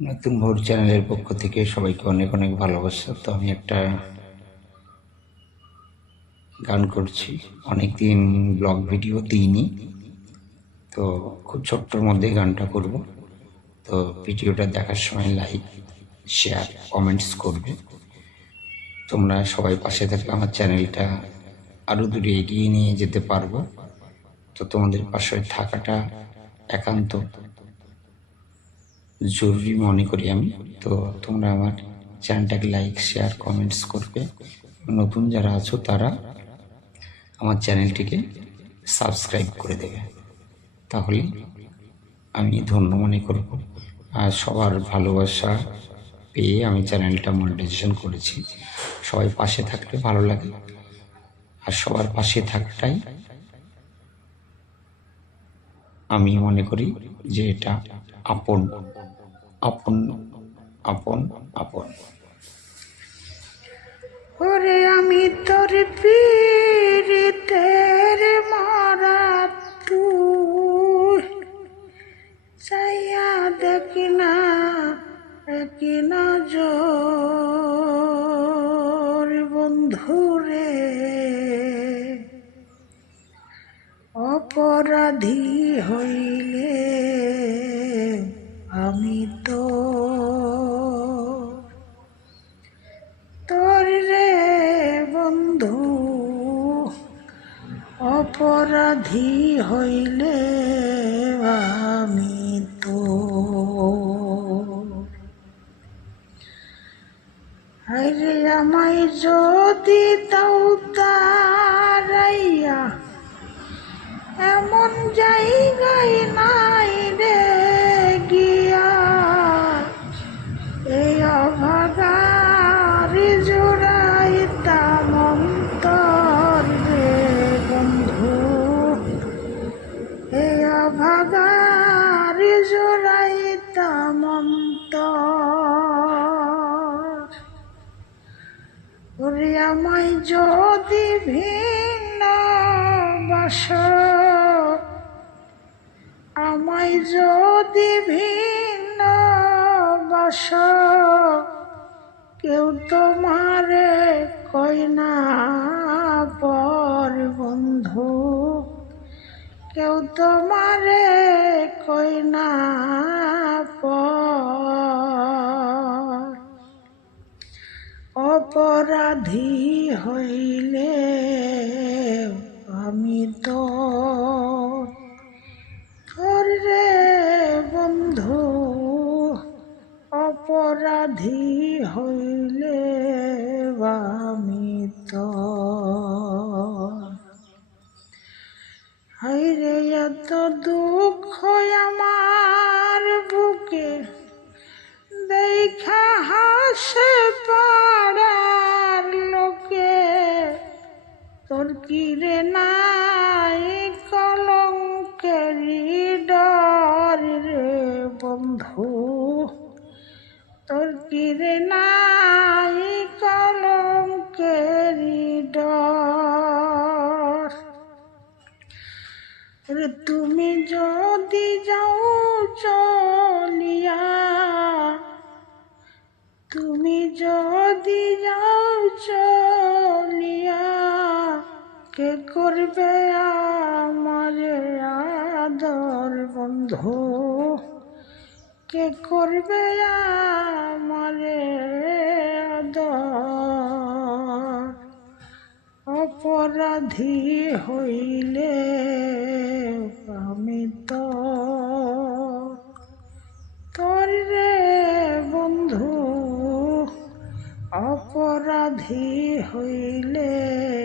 নতুন ভোর চ্যানেলের পক্ষ থেকে সবাইকে অনেক অনেক ভালোবাসা। তো আমি একটা গান করছি। অনেক দিন ব্লগ ভিডিও দিইনি। তো খুব ছোট্টর মধ্যে গানটা করব। তো ভিডিওটা দেখার সময় লাইক, শেয়ার, কমেন্টস করবে। তোমরা সবাই পাশে থাকলে আমার চ্যানেলটা আরও দূরে এগিয়ে নিয়ে যেতে পারব। তো তোমাদের পাশে থাকাটা একান্ত জরুরি মনে করি আমি। তো তোমরা আমার চ্যানেলটাকে লাইক শেয়ার কমেন্টস করবে। নতুন যারা আছো তারা আমার চ্যানেলটিকে সাবস্ক্রাইব করে দেবে। তাহলে আমি ধন্য মনে করব। আর সবার ভালোবাসা পেয়ে আমি চ্যানেলটা মনিটাইজেশন করেছি। সবাই পাশে থাকলে ভালো লাগে। আর সবার পাশে থাকাটাই আমি মনে করি যে এটা আপন আপন আপন আপন ওরে আমি তোর পীড়িতের মারা তুই চাইয়া দেখি না দেখি না জোর বন্ধুরে অপরাধী হইলে আমি তো তোর রে বন্ধু, অপরাধী হইলে আমি তো। আরে আমায় যদি তাও তারাইয়া, এমন জায়গায় নাই আমায় যদি ভিন্ন বাস, আমায় যদি ভিন্ন বাস, কেউ তোমারে কয় না পর বন্ধু, কেউ তোমারে কয় না পর অপরাধী হইলে আমি তো রে বন্ধু। অপরাধী হইলে আমি তো হাইরে এত দুঃখ তোর কি রে নাই কলঙ্কেরি ডর রে বন্ধু। তোর কি রে নাই কলঙ্কেরি ডর তুমি যদি যাও চলিয়া, তুমি যদি যাও চলিয়া কে করবে আমার আদর বন্ধু? কে করবে আমার আদর? অপরাধী হইলে আমি তো তোর রে বন্ধু। অপরাধী হইলে